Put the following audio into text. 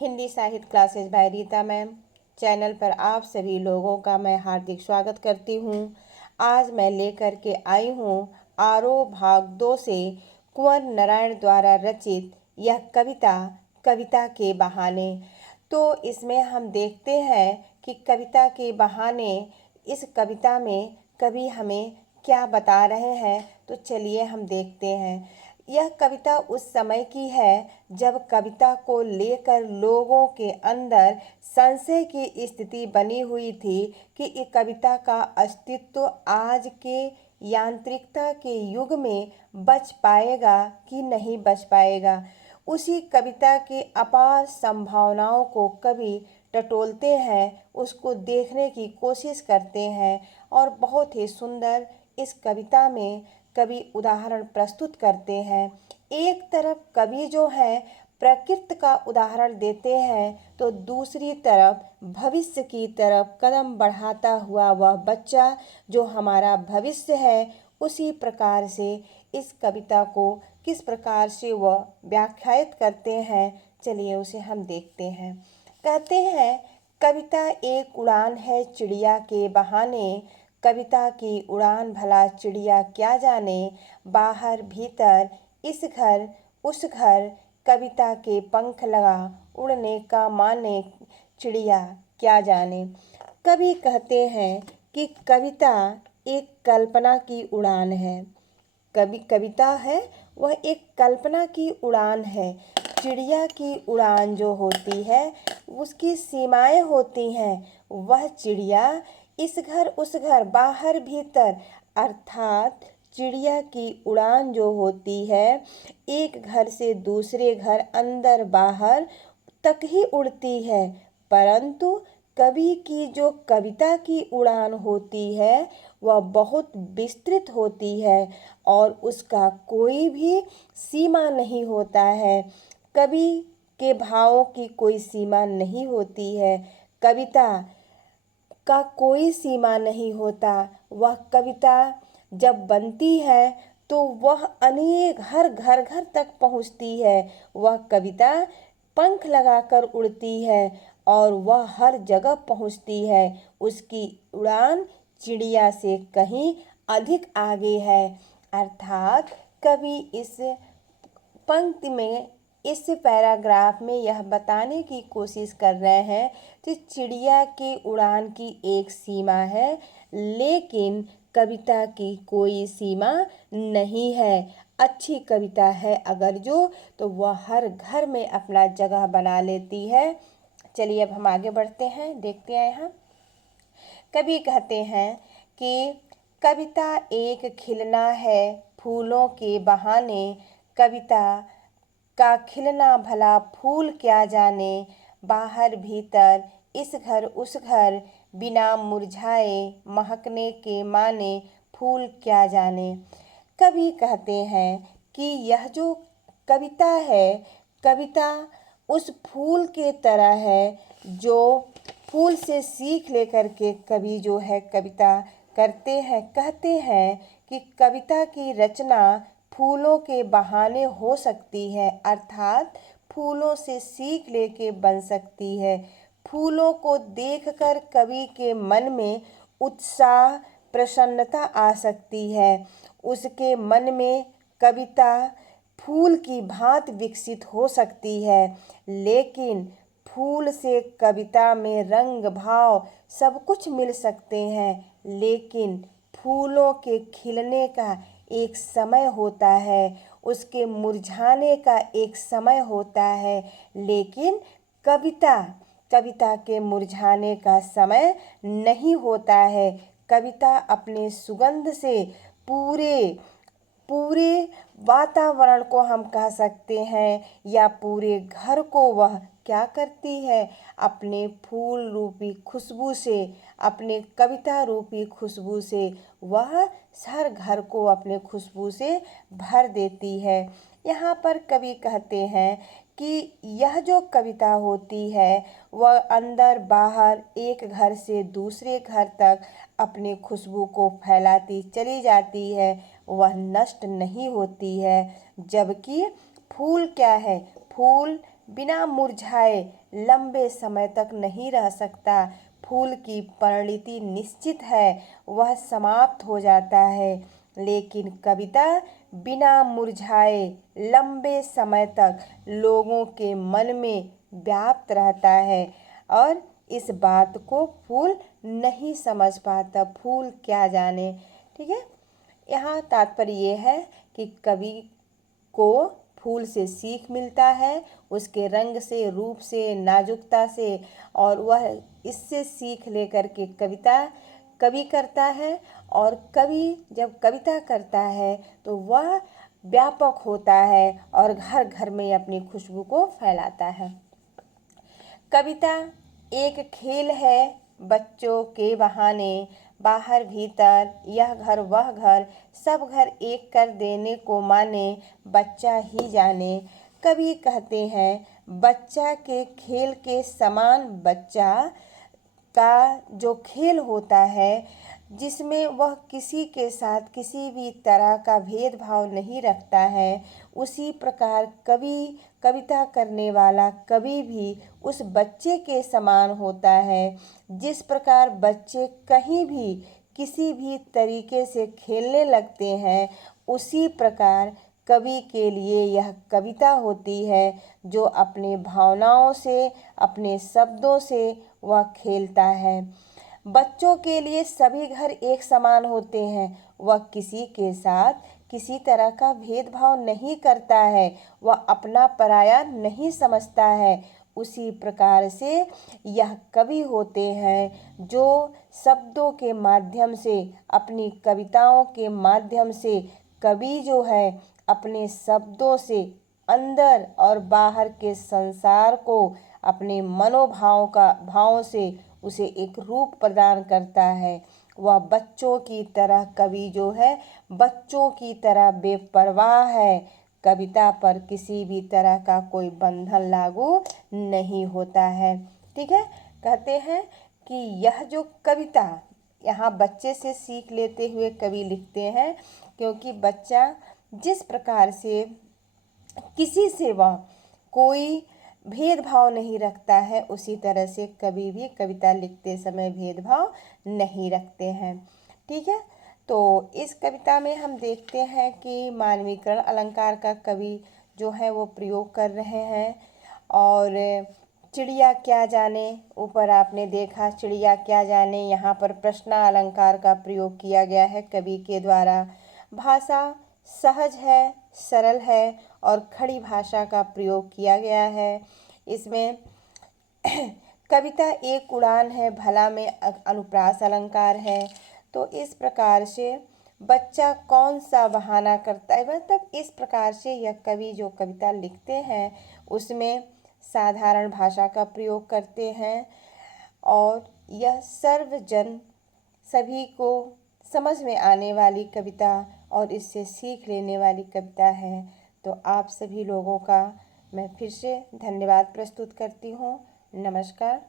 हिंदी साहित्य classes bye Rita ma'am channel पर आप सभी लोगों का मैं हार्दिक स्वागत करती हूँ। आज मैं लेकर के आई हूँ आरोह भाग 2 से कुंवर नारायण द्वारा रचित यह कविता के बहाने। तो इसमें हम देखते हैं कि कविता के बहाने इस कविता में कवि हमें क्या बता रहे हैं। तो चलिए हम देखते हैं। यह कविता उस समय की है जब कविता को लेकर लोगों के अंदर संशय की स्थिति बनी हुई थी कि ये कविता का अस्तित्व आज के यांत्रिकता के युग में बच पाएगा कि नहीं बच पाएगा। उसी कविता की अपार संभावनाओं को कवि टटोलते हैं, उसको देखने की कोशिश करते हैं और बहुत ही सुंदर इस कविता में कवि उदाहरण प्रस्तुत करते हैं। एक तरफ कवि जो है प्रकृति का उदाहरण देते हैं तो दूसरी तरफ भविष्य की तरफ कदम बढ़ाता हुआ वह बच्चा जो हमारा भविष्य है, उसी प्रकार से इस कविता को किस प्रकार से वह व्याख्यायित करते हैं, चलिए उसे हम देखते हैं। कहते हैं कविता एक उड़ान है चिड़िया के बहाने, कविता की उड़ान भला चिड़िया क्या जाने, बाहर भीतर इस घर उस घर, कविता के पंख लगा उड़ने का माने, चिड़िया क्या जाने। कवि कहते हैं कि कविता एक कल्पना की उड़ान है। कविता है वह एक कल्पना की उड़ान है। चिड़िया की उड़ान जो होती है उसकी सीमाएं होती हैं। वह चिड़िया इस घर उस घर, बाहर भीतर, अर्थात चिड़िया की उड़ान जो होती है एक घर से दूसरे घर, अंदर बाहर तक ही उड़ती है। परंतु कवि की जो कविता की उड़ान होती है वह बहुत विस्तृत होती है और उसका कोई भी सीमा नहीं होता है। कवि के भावों की कोई सीमा नहीं होती है। कविता का कोई सीमा नहीं होता। वह कविता जब बनती है तो वह अनेक हर घर घर तक पहुंचती है। वह कविता पंख लगाकर उड़ती है और वह हर जगह पहुंचती है। उसकी उड़ान चिड़िया से कहीं अधिक आगे है। अर्थात कवि इस पंक्ति में, इस पैराग्राफ में यह बताने की कोशिश कर रहे हैं कि चिड़िया की उड़ान की एक सीमा है लेकिन कविता की कोई सीमा नहीं है। अच्छी कविता है अगर जो, तो वह हर घर में अपना जगह बना लेती है। चलिए अब हम आगे बढ़ते हैं, देखते हैं। यहाँ कवि कहते हैं कि कविता एक खिलना है फूलों के बहाने, कविता का खिलना भला फूल क्या जाने, बाहर भीतर इस घर उस घर, बिना मुरझाए महकने के माने, फूल क्या जाने। कवि कहते हैं कि यह जो कविता है, कविता उस फूल के तरह है जो फूल से सीख लेकर के कवि जो है कविता करते हैं। कहते हैं कि कविता की रचना फूलों के बहाने हो सकती है, अर्थात फूलों से सीख लेके बन सकती है। फूलों को देखकर कवि के मन में उत्साह प्रसन्नता आ सकती है। उसके मन में कविता फूल की भांति विकसित हो सकती है। लेकिन फूल से कविता में रंग भाव सब कुछ मिल सकते हैं, लेकिन फूलों के खिलने का एक समय होता है, उसके मुरझाने का एक समय होता है। लेकिन कविता के मुरझाने का समय नहीं होता है। कविता अपने सुगंध से पूरे वातावरण को हम कह सकते हैं या पूरे घर को वह क्या करती है, अपने फूल रूपी खुशबू से, अपने कविता रूपी खुशबू से वह हर घर को अपने खुशबू से भर देती है। यहाँ पर कवि कहते हैं कि यह जो कविता होती है वह अंदर बाहर एक घर से दूसरे घर तक अपनी खुशबू को फैलाती चली जाती है, वह नष्ट नहीं होती है। जबकि फूल क्या है, फूल बिना मुरझाए लंबे समय तक नहीं रह सकता। फूल की परिणति निश्चित है, वह समाप्त हो जाता है, लेकिन कविता बिना मुरझाए लंबे समय तक लोगों के मन में व्याप्त रहता है और इस बात को फूल नहीं समझ पाता। फूल क्या जाने। ठीक है, यहाँ तात्पर्य ये है कि कवि को फूल से सीख मिलता है, उसके रंग से, रूप से, नाजुकता से, और वह इससे सीख लेकर के कवि करता है। और कवि जब कविता करता है तो वह व्यापक होता है और घर घर में अपनी खुशबू को फैलाता है। कविता एक खेल है बच्चों के बहाने, बाहर भीतर, यह घर वह घर, सब घर एक कर देने को माने, बच्चा ही जाने। कवि कहते हैं बच्चा के खेल के समान बच्चा का जो खेल होता है, जिसमें वह किसी के साथ किसी भी तरह का भेदभाव नहीं रखता है, उसी प्रकार कविता करने वाला कवि भी उस बच्चे के समान होता है। जिस प्रकार बच्चे कहीं भी किसी भी तरीके से खेलने लगते हैं, उसी प्रकार कवि के लिए यह कविता होती है, जो अपने भावनाओं से, अपने शब्दों से वह खेलता है। बच्चों के लिए सभी घर एक समान होते हैं, वह किसी के साथ किसी तरह का भेदभाव नहीं करता है, वह अपना पराया नहीं समझता है। उसी प्रकार से यह कवि होते हैं जो शब्दों के माध्यम से, अपनी कविताओं के माध्यम से, कवि जो है अपने शब्दों से अंदर और बाहर के संसार को अपने भावों से उसे एक रूप प्रदान करता है। वह बच्चों की तरह कवि जो है, बच्चों की तरह बेपरवाह है। कविता पर किसी भी तरह का कोई बंधन लागू नहीं होता है। ठीक है, कहते हैं कि यह जो कविता यहाँ बच्चे से सीख लेते हुए कवि लिखते हैं, क्योंकि बच्चा जिस प्रकार से किसी से वह कोई भेदभाव नहीं रखता है, उसी तरह से कवि भी कविता लिखते समय भेदभाव नहीं रखते हैं। ठीक है, तो इस कविता में हम देखते हैं कि मानवीकरण अलंकार का कवि जो है वो प्रयोग कर रहे हैं। और चिड़िया क्या जाने, ऊपर आपने देखा चिड़िया क्या जाने, यहाँ पर प्रश्न अलंकार का प्रयोग किया गया है कवि के द्वारा। भाषा सहज है, सरल है और खड़ी भाषा का प्रयोग किया गया है। इसमें कविता एक उड़ान है, भला में अनुप्रास अलंकार है। तो इस प्रकार से बच्चा कौन सा बहाना करता है, मतलब इस प्रकार से यह कवि जो कविता लिखते हैं उसमें साधारण भाषा का प्रयोग करते हैं और यह सर्वजन सभी को समझ में आने वाली कविता और इससे सीख लेने वाली कविता है। तो आप सभी लोगों का मैं फिर से धन्यवाद प्रस्तुत करती हूँ। नमस्कार।